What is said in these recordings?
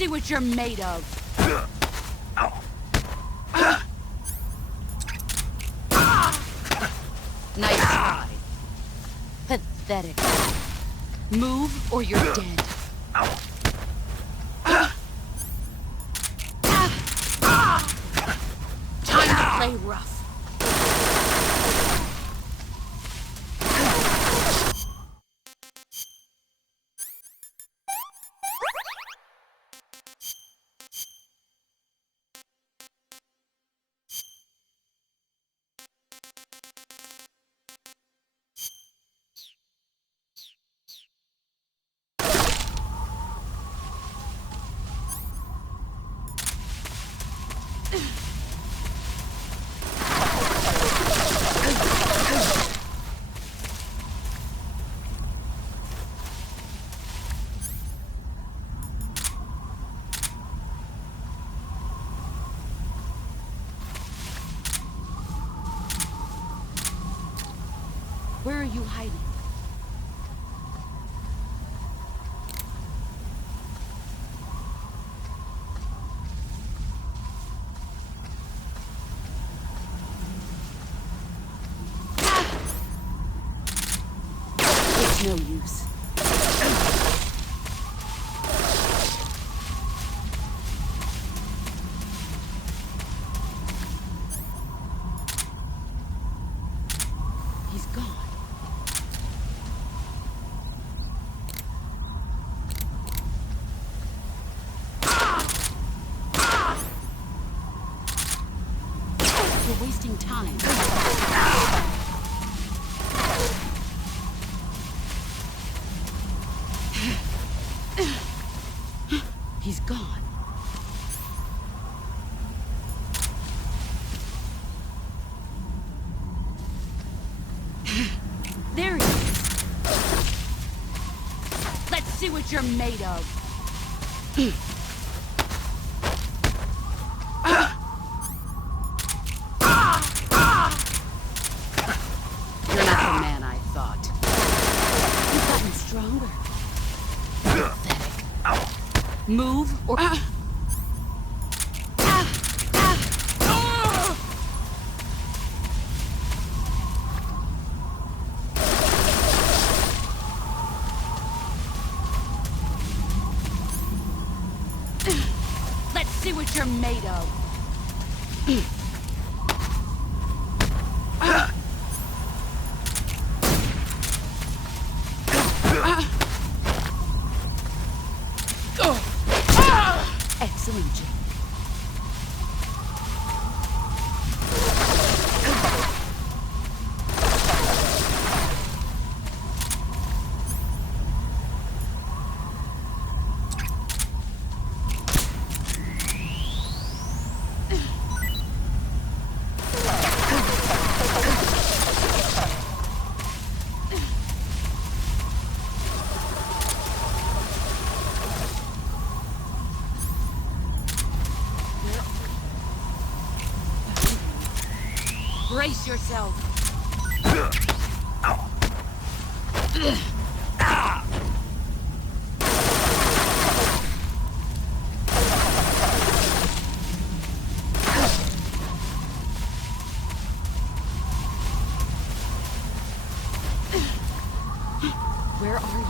see what you're made of. Nice try. Pathetic. Move or you're dead. Time to play rough. Where are you hiding? It's no use. He's gone. You're wasting time. He's gone. There he is. Let's see what you're made of. You're not the man I thought. You've gotten stronger. Pathetic. Move or... Let's see what you're made of. Excellent, Jake. Brace yourself. Where are you?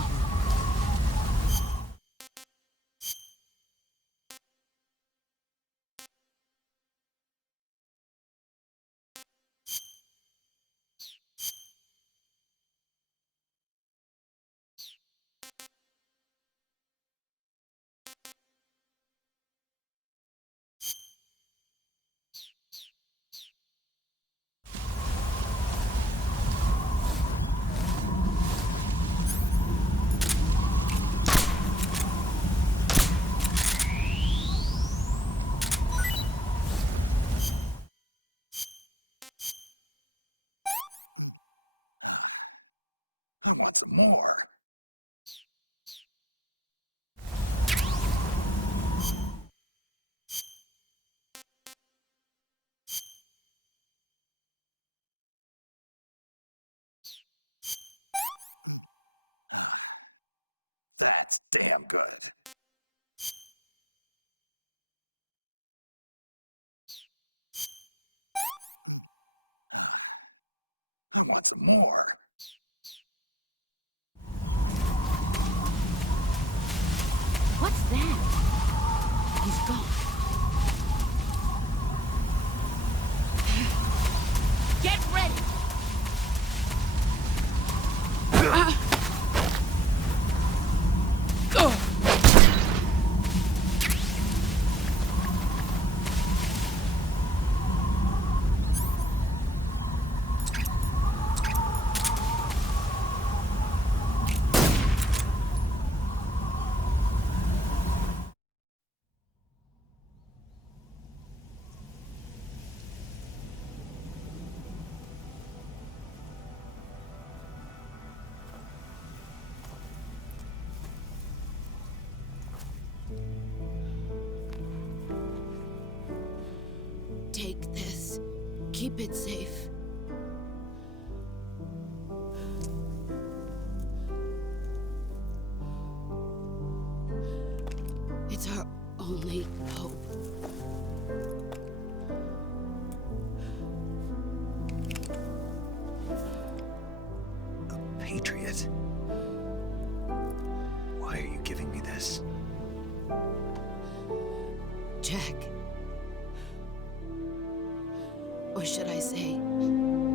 That's damn good. for more. What's that? He's gone. Get ready! Take this. Keep it safe. It's our only hope. A patriot? Why are you giving me this? Jack. Or should I say,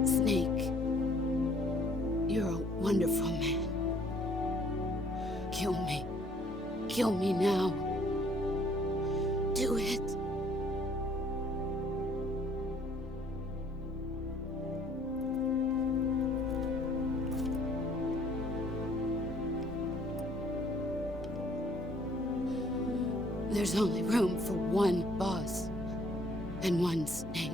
Snake. You're a wonderful man. Kill me. Kill me now. Do it. There's only room for one boss and one Snake.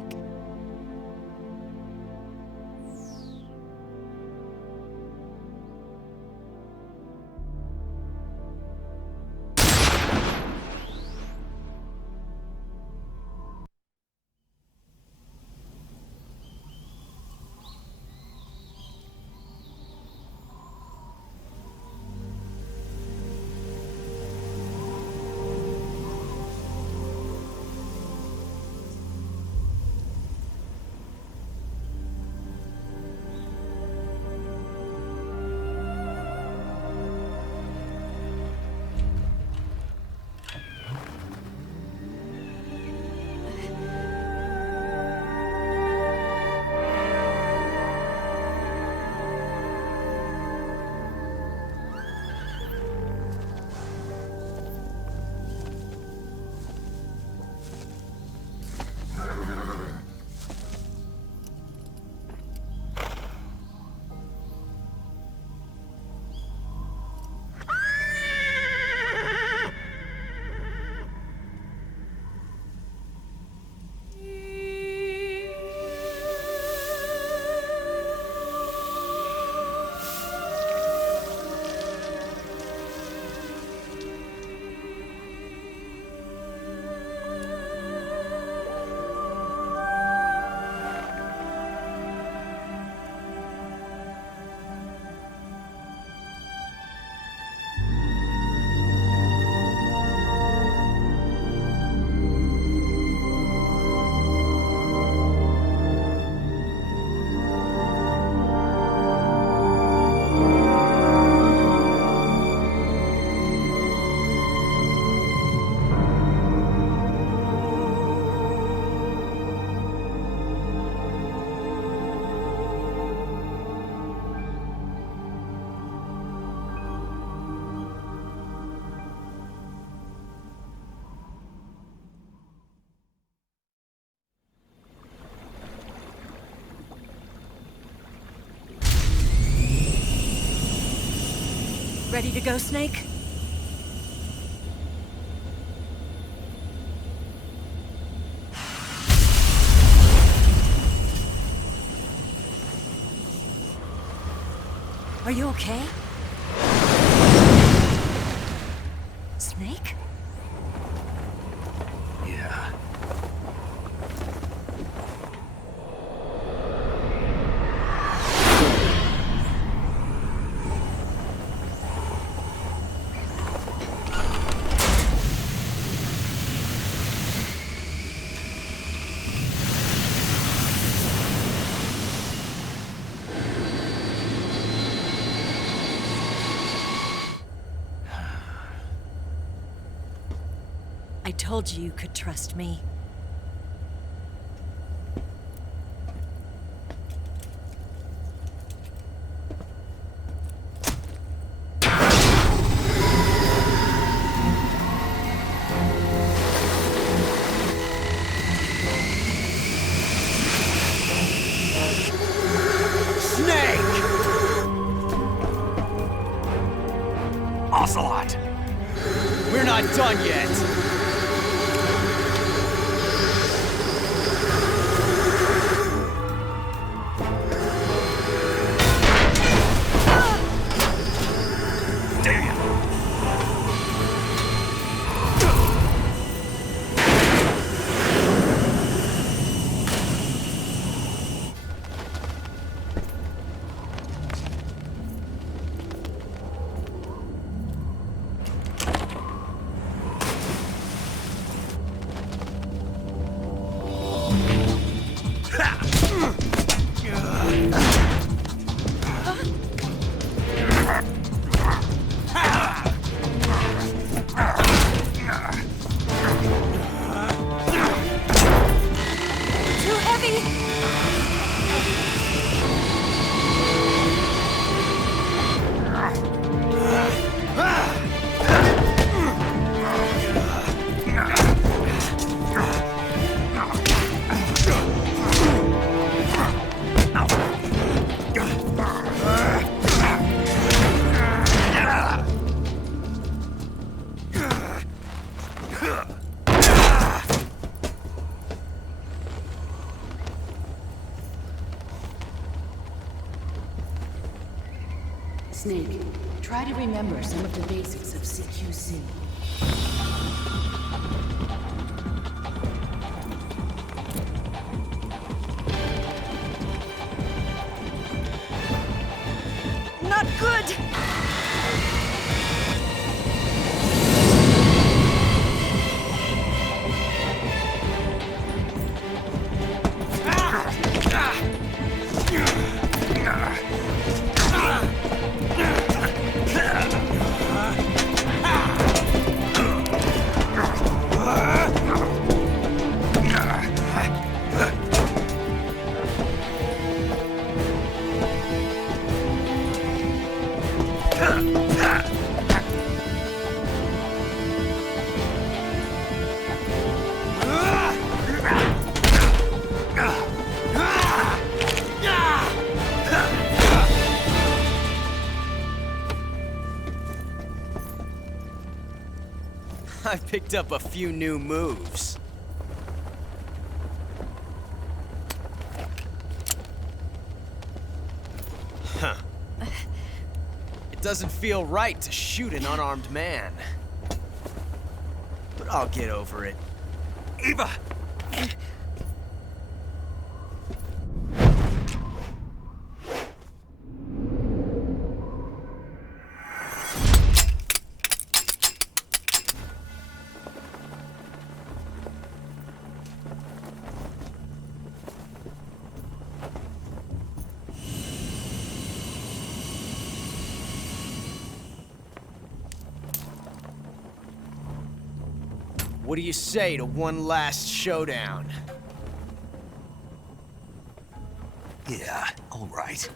Ready to go, Snake? Are you okay? Snake? Yeah. I told you you could trust me. Ocelot! We're not done yet! Damn! Too heavy! Snake, try to remember some of the basics of CQC. Not good! I've picked up a few new moves. Huh. It doesn't feel right to shoot an unarmed man. But I'll get over it. Eva! What do you say to one last showdown? Yeah, all right.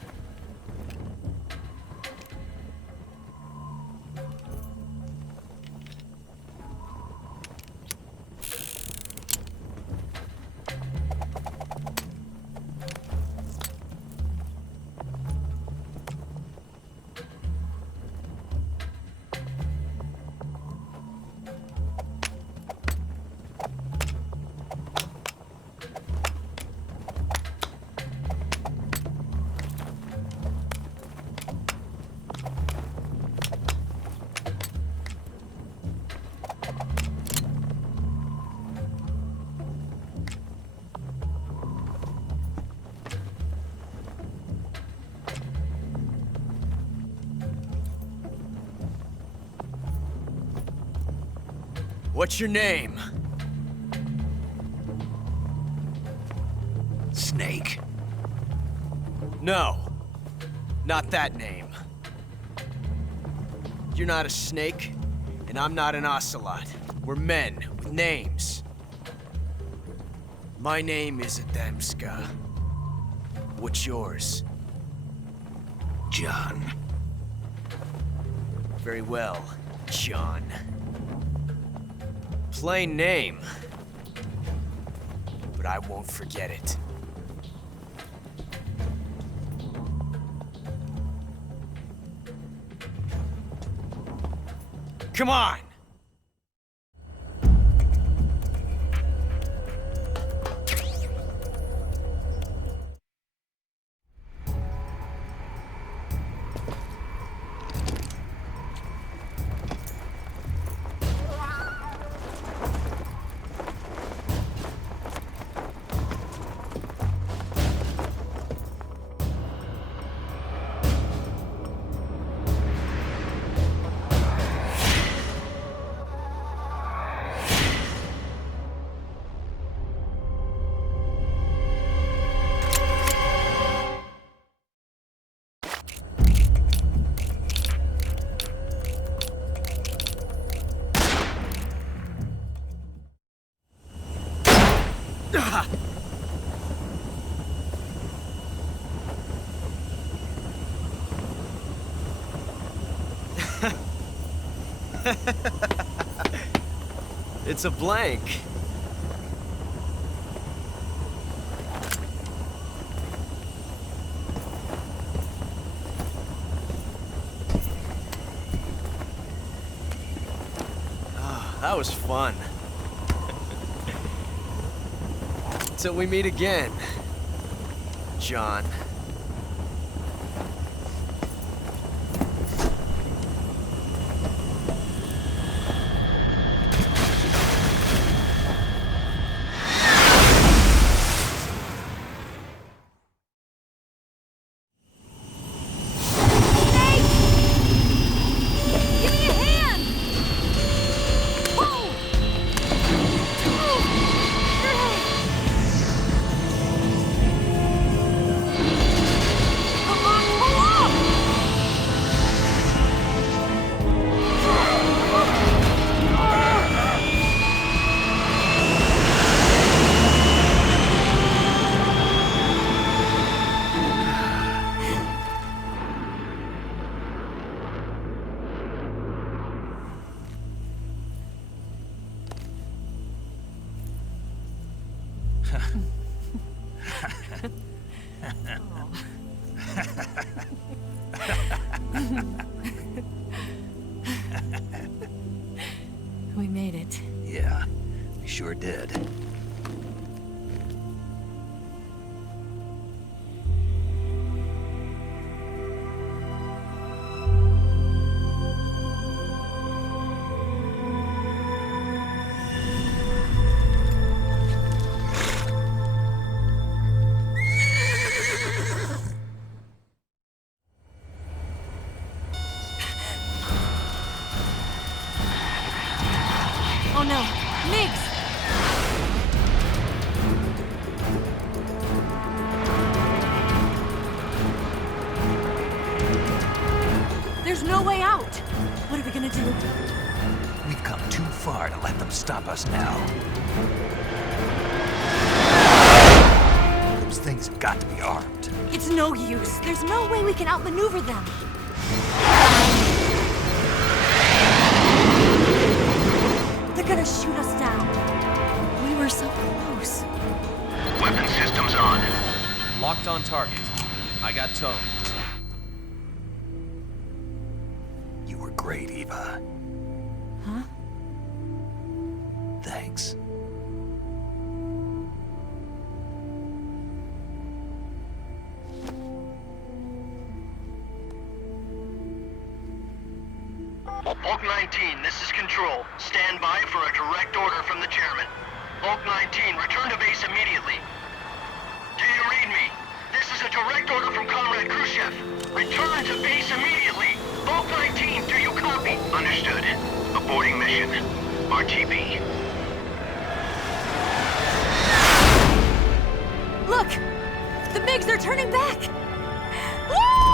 What's your name? Snake. No, not that name. You're not a snake, and I'm not an ocelot. We're men with names. My name is Adamska. What's yours? John. Very well, John. Plain name. But I won't forget it. Come on! It's a blank. Ah, that was fun. Till we meet again, John. We made it. Yeah, we sure did. Oh no, Migs! There's no way out! What are we gonna do? We've come too far to let them stop us now. Those things have got to be armed. It's no use. There's no way we can outmaneuver them. They're gonna shoot us down. We were so close. Weapon systems on. Locked on target. I got towed. You were great, Eva. Huh? Thanks. Hulk 19, this is Control. Stand by for a direct order from the chairman. Hulk 19, return to base immediately. Do you read me? This is a direct order from Comrade Khrushchev. Return to base immediately. Hulk 19, do you copy? Understood. Aborting mission. RTB. Look! The MiGs are turning back! Woo!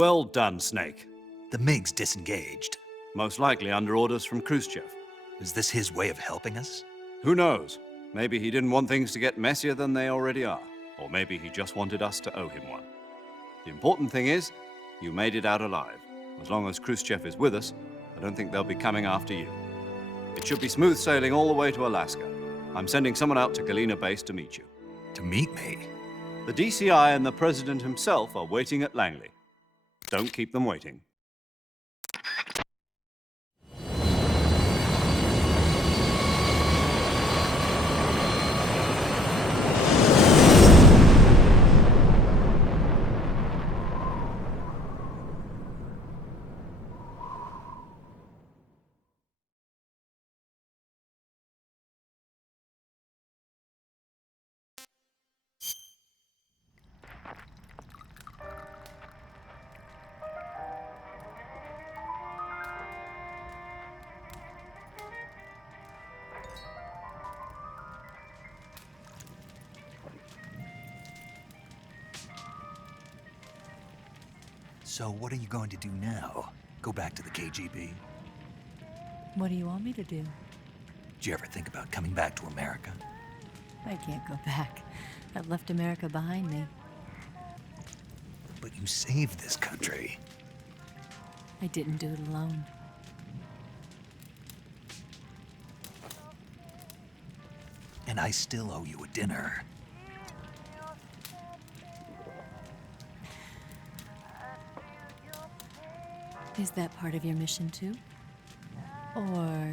Well done, Snake. The MiG's disengaged. Most likely under orders from Khrushchev. Is this his way of helping us? Who knows? Maybe he didn't want things to get messier than they already are. Or maybe he just wanted us to owe him one. The important thing is, you made it out alive. As long as Khrushchev is with us, I don't think they'll be coming after you. It should be smooth sailing all the way to Alaska. I'm sending someone out to Galena Base to meet you. To meet me? The DCI and the President himself are waiting at Langley. Don't keep them waiting. So what are you going to do now? Go back to the KGB? What do you want me to do? Did you ever think about coming back to America? I can't go back. I've left America behind me. But you saved this country. I didn't do it alone. And I still owe you a dinner. Is that part of your mission too? Or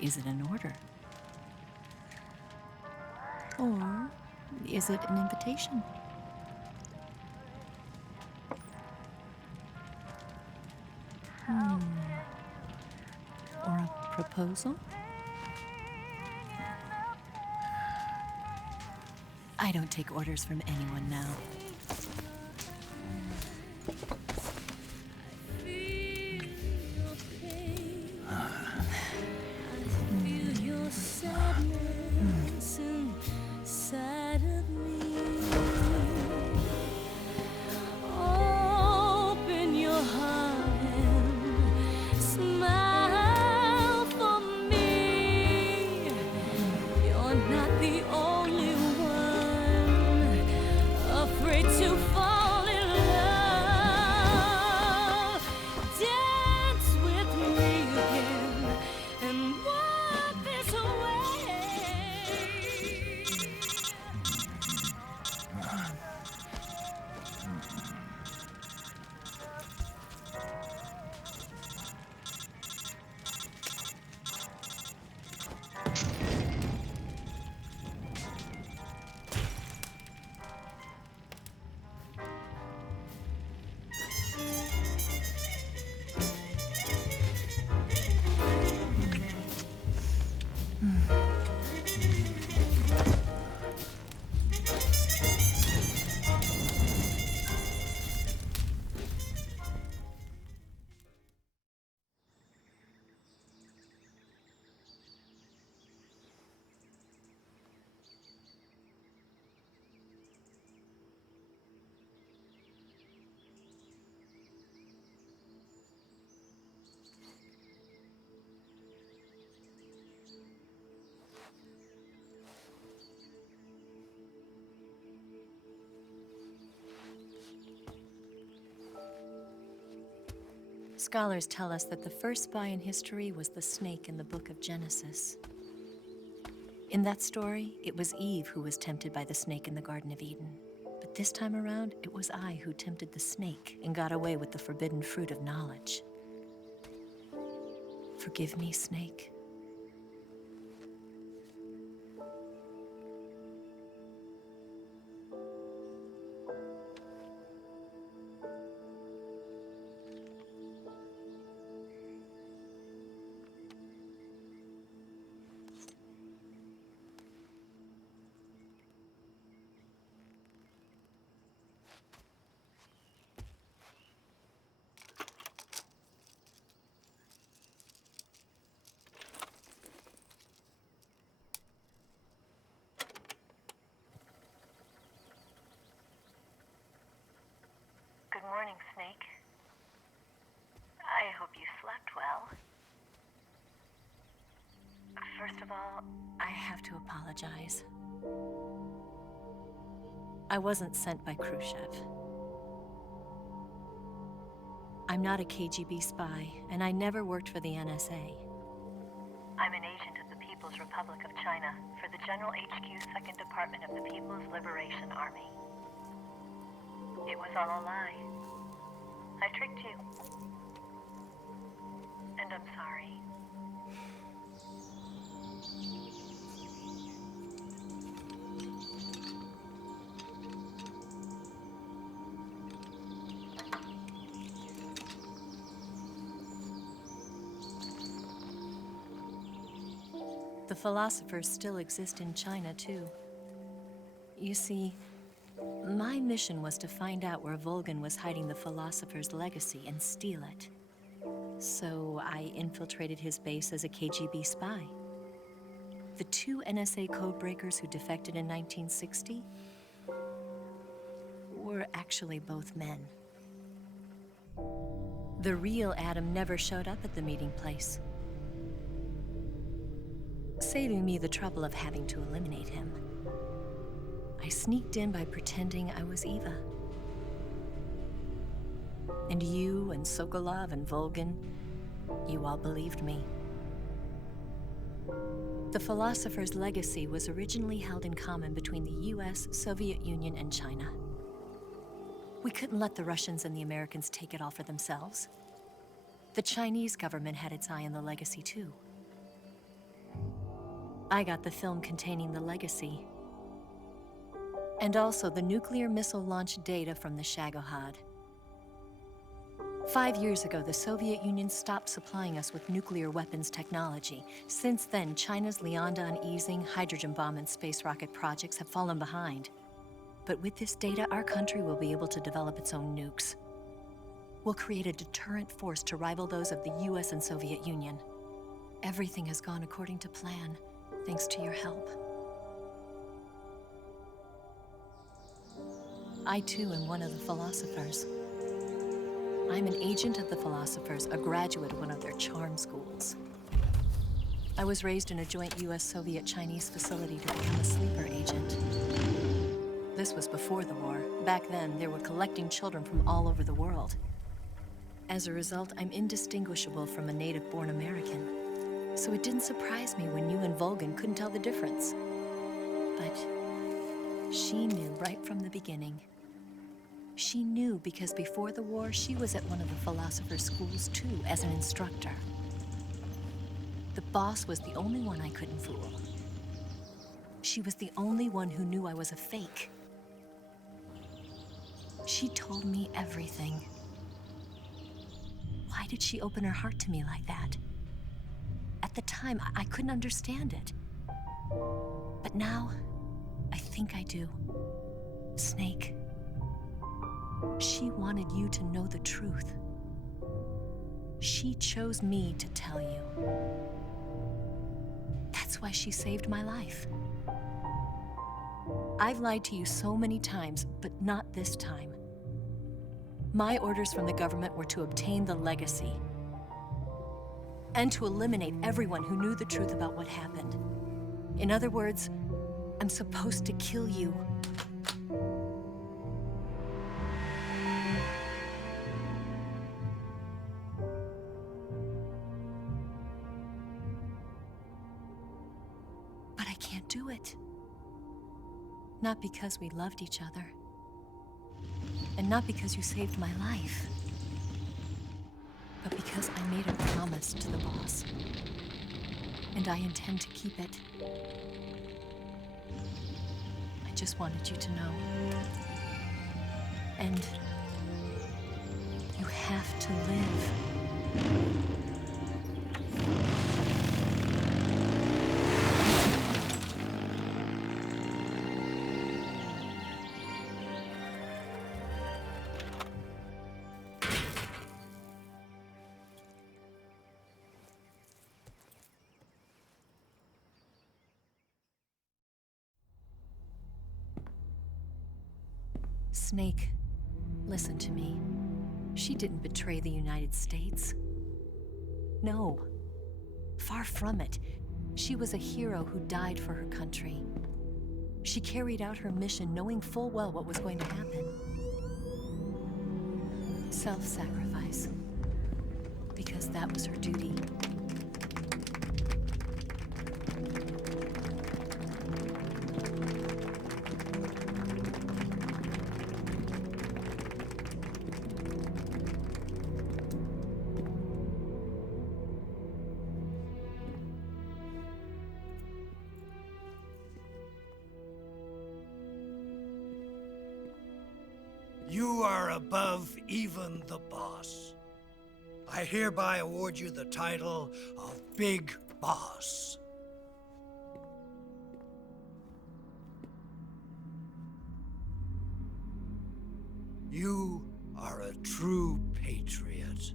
is it an order? Or is it an invitation? Or a proposal? I don't take orders from anyone now. Scholars tell us that the first spy in history was the snake in the book of Genesis. In that story, it was Eve who was tempted by the snake in the Garden of Eden. But this time around, it was I who tempted the snake and got away with the forbidden fruit of knowledge. Forgive me, snake. Good morning, Snake. slept well. First of all, I have to apologize. I wasn't sent by Khrushchev. I'm not a KGB spy, and I never worked for the NSA. I'm an agent of the People's Republic of China for the General HQ 2nd Department of the People's Liberation Army. It was all a lie. I tricked you. And I'm sorry. The philosophers still exist in China, too. You see, my mission was to find out where Volgin was hiding the philosopher's legacy and steal it. So I infiltrated his base as a KGB spy. The 2 NSA codebreakers who defected in 1960 were actually both men. The real Adam never showed up at the meeting place, saving me the trouble of having to eliminate him. I sneaked in by pretending I was Eva. And you and Sokolov and Volgin, you all believed me. The philosopher's legacy was originally held in common between the US, Soviet Union, and China. We couldn't let the Russians and the Americans take it all for themselves. The Chinese government had its eye on the legacy, too. I got the film containing the legacy, and also the nuclear missile launch data from the Shagohod. 5 years ago, the Soviet Union stopped supplying us with nuclear weapons technology. Since then, China's Liaodong easing, hydrogen bomb, and space rocket projects have fallen behind. But with this data, our country will be able to develop its own nukes. We'll create a deterrent force to rival those of the US and Soviet Union. Everything has gone according to plan, thanks to your help. I too am one of the philosophers. I'm an agent of the philosophers, a graduate of one of their charm schools. I was raised in a joint US-Soviet-Chinese facility to become a sleeper agent. This was before the war. Back then, they were collecting children from all over the world. As a result, I'm indistinguishable from a native-born American. So it didn't surprise me when you and Volgin couldn't tell the difference. But she knew right from the beginning. She knew because before the war, she was at one of the philosopher's schools too, as an instructor. The boss was the only one I couldn't fool. She was the only one who knew I was a fake. She told me everything. Why did she open her heart to me like that? At the time, I couldn't understand it. But now, I think I do. Snake. She wanted you to know the truth. She chose me to tell you. That's why she saved my life. I've lied to you so many times, but not this time. My orders from the government were to obtain the legacy and to eliminate everyone who knew the truth about what happened. In other words, I'm supposed to kill you. But I can't do it. Not because we loved each other. And not because you saved my life. But because I made a promise to the boss. And I intend to keep it. I just wanted you to know. And you have to live. Snake, listen to me. She didn't betray the United States. No. Far from it. She was a hero who died for her country. She carried out her mission knowing full well what was going to happen. Self-sacrifice. Because that was her duty. You are above even the boss. I hereby award you the title of Big Boss. You are a true patriot.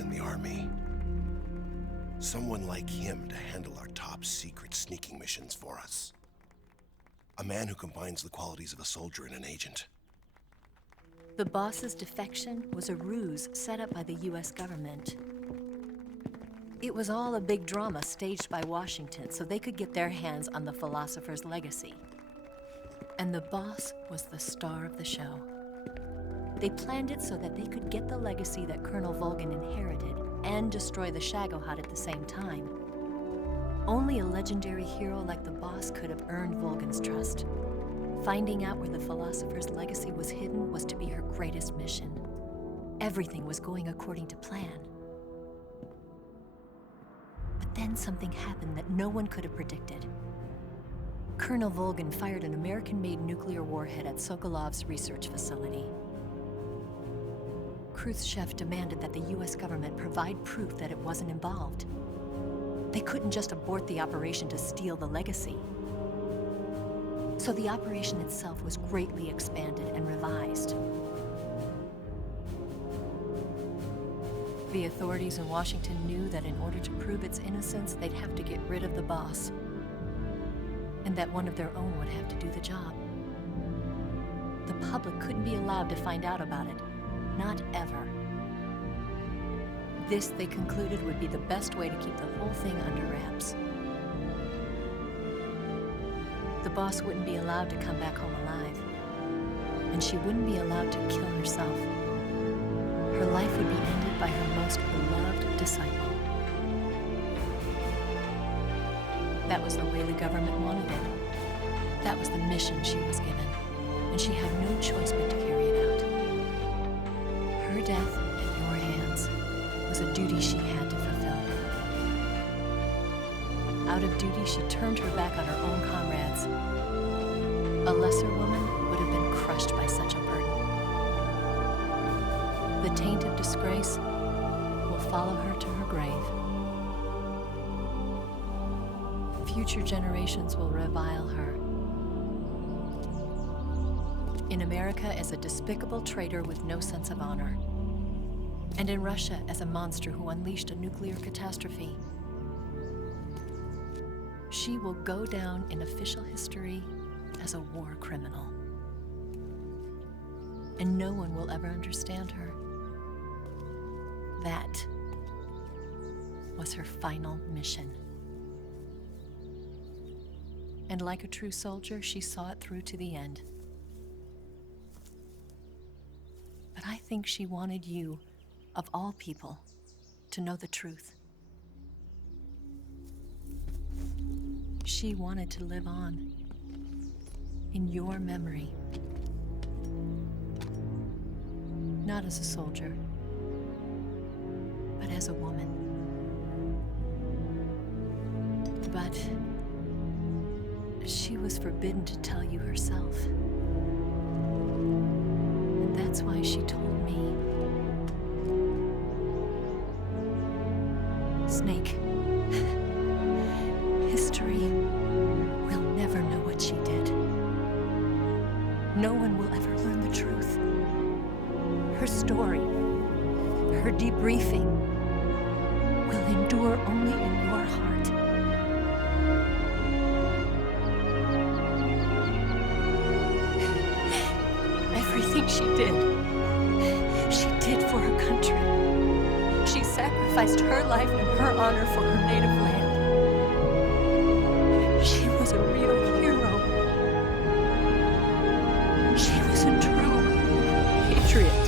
In the army. Someone like him to handle our top secret sneaking missions for us. A man who combines the qualities of a soldier and an agent. The boss's defection was a ruse set up by the US government. It was all a big drama staged by Washington so they could get their hands on the philosopher's legacy. And the boss was the star of the show. They planned it so that they could get the legacy that Colonel Volgin inherited and destroy the Shagohod at the same time. Only a legendary hero like the boss could have earned Volgin's trust. Finding out where the philosopher's legacy was hidden was to be her greatest mission. Everything was going according to plan. But then something happened that no one could have predicted. Colonel Volgin fired an American-made nuclear warhead at Sokolov's research facility. Khrushchev demanded that the US government provide proof that it wasn't involved. They couldn't just abort the operation to steal the legacy. So the operation itself was greatly expanded and revised. The authorities in Washington knew that in order to prove its innocence, they'd have to get rid of the boss, and that one of their own would have to do the job. The public couldn't be allowed to find out about it. Not ever. This, they concluded, would be the best way to keep the whole thing under wraps. The boss wouldn't be allowed to come back home alive, and she wouldn't be allowed to kill herself. Her life would be ended by her most beloved disciple. That was the way the government wanted it. That was the mission she was given, and she had no choice but to carry it out. Her death at your hands was a duty she had to fulfill. Out of duty, she turned her back on her own comrades. A lesser woman would have been crushed by such a burden. The taint of disgrace will follow her to her grave. Future generations will revile her. In America as a despicable traitor with no sense of honor. And in Russia as a monster who unleashed a nuclear catastrophe. She will go down in official history as a war criminal. And no one will ever understand her. That was her final mission. And like a true soldier, she saw it through to the end. But I think she wanted you, of all people, to know the truth. She wanted to live on in your memory. Not as a soldier, but as a woman. But she was forbidden to tell you herself. And that's why she told me. Snake, history will never know what she did. No one will ever learn the truth. Her story, her debriefing, will endure only in your heart. Everything she did for her country. She sacrificed her life and her honor for her native land. She was a real hero. She was a true patriot.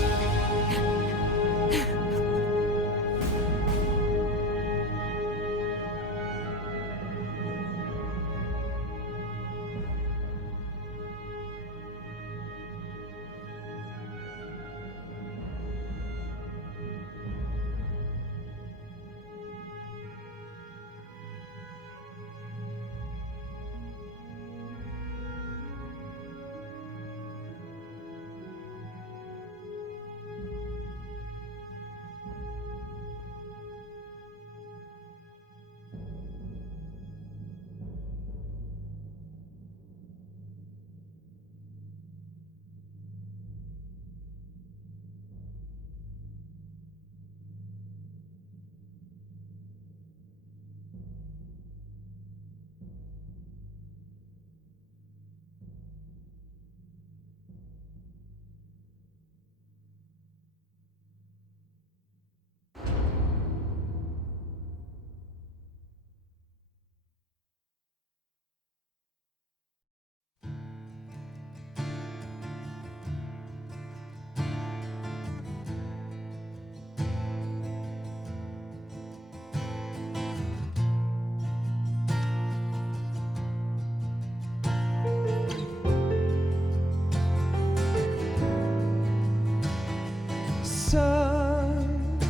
Son,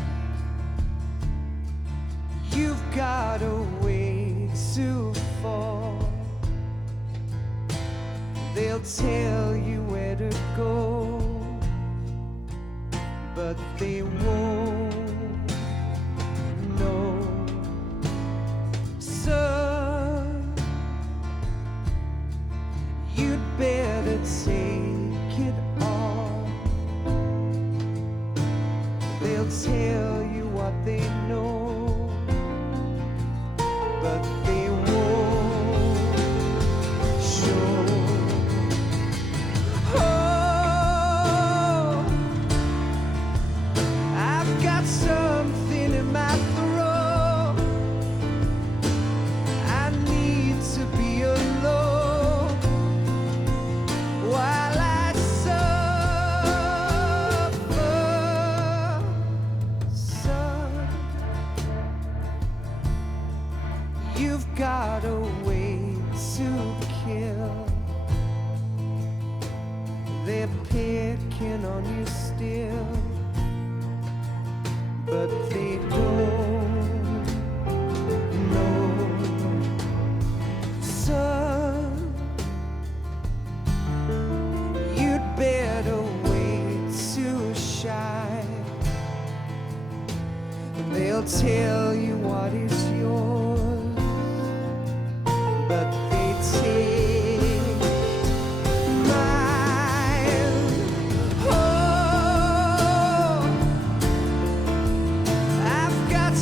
you've got a way to fall. They'll tell you where to go, but they won't know. Son, you'd better take it all. They'll tell you what they know, but they won't show. Oh, I've got something in my throat. I need to be alone while I suffer. Son, you've got a way to kill. They're picking on you still, but they don't know. Son, you'd better wait to shine. They'll tell you what is yours, but they take mine. Oh, I've got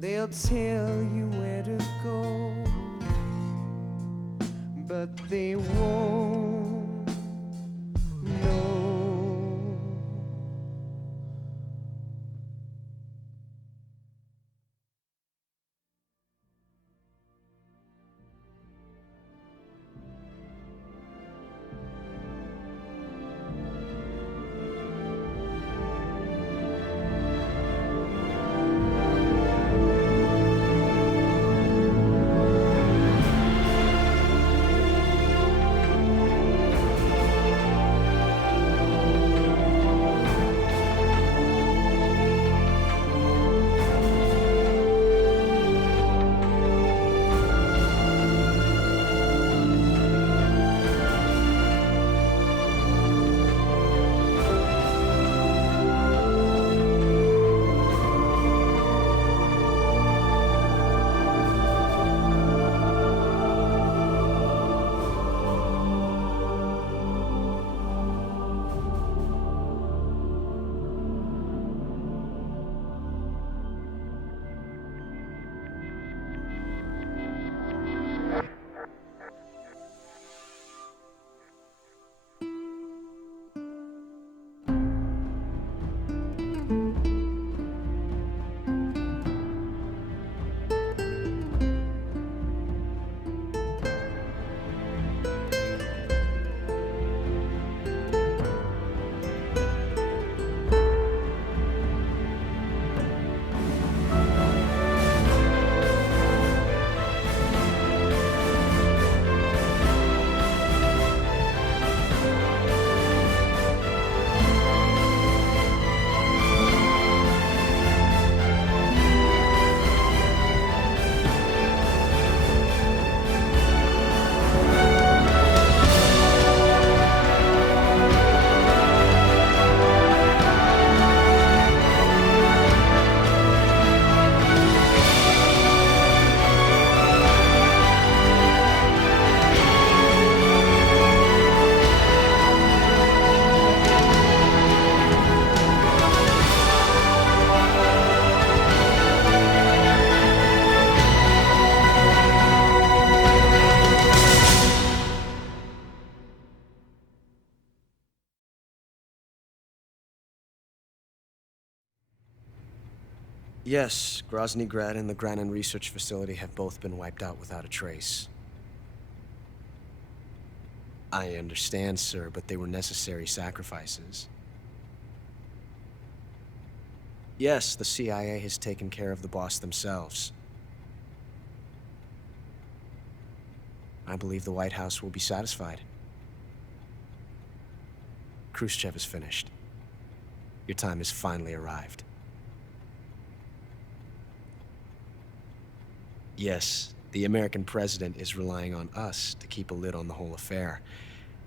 They'll tell you where to go, but they won't know. Yes, Grozny Grad and the Granin Research Facility have both been wiped out without a trace. I understand, sir, but they were necessary sacrifices. Yes, the CIA has taken care of the boss themselves. I believe the White House will be satisfied. Khrushchev is finished. Your time has finally arrived. Yes, the American president is relying on us to keep a lid on the whole affair.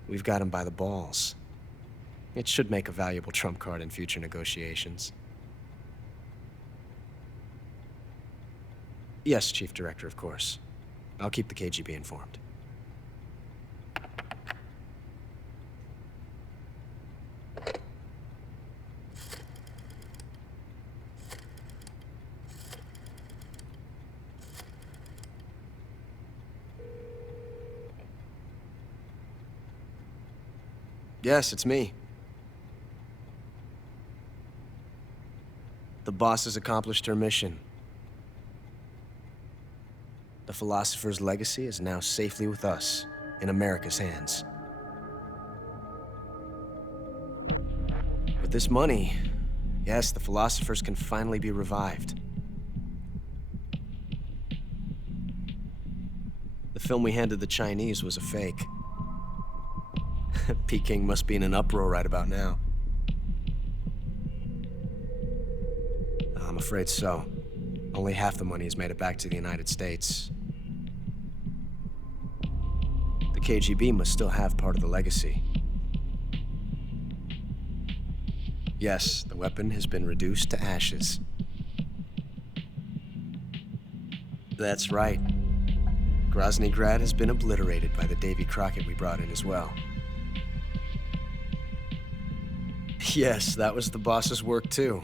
We've got him by the balls. It should make a valuable trump card in future negotiations. Yes, Chief Director, of course. I'll keep the KGB informed. Yes, it's me. The boss has accomplished her mission. The philosopher's legacy is now safely with us, in America's hands. With this money, yes, the philosophers can finally be revived. The film we handed the Chinese was a fake. Peking must be in an uproar right about now. I'm afraid so. Only half the money has made it back to the United States. The KGB must still have part of the legacy. Yes, the weapon has been reduced to ashes. That's right. Grozny Grad has been obliterated by the Davy Crockett we brought in as well. Yes, that was the boss's work too.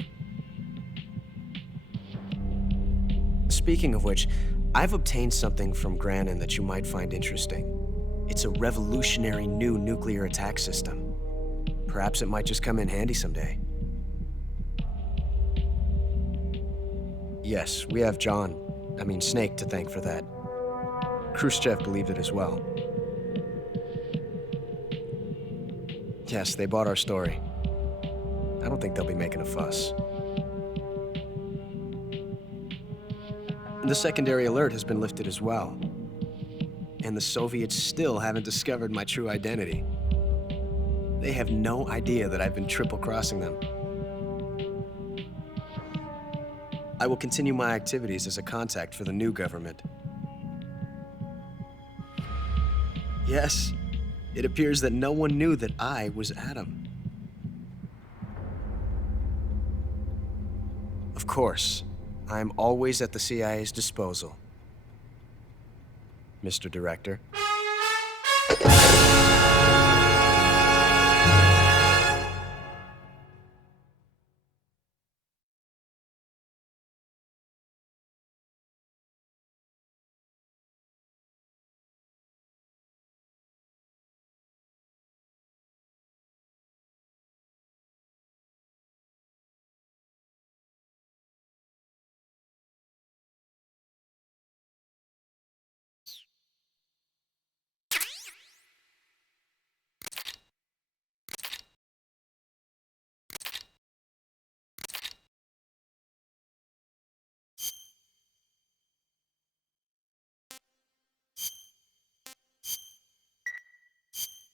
speaking of which, I've obtained something from Grannon that you might find interesting. It's a revolutionary new nuclear attack system. Perhaps it might just come in handy someday. Yes, we have Snake to thank for that. Khrushchev believed it as well. Yes, they bought our story. I don't think they'll be making a fuss. The secondary alert has been lifted as well. And the Soviets still haven't discovered my true identity. They have no idea that I've been triple-crossing them. I will continue my activities as a contact for the new government. Yes, it appears that no one knew that I was Adam. Of course, I'm always at the CIA's disposal, Mr. Director.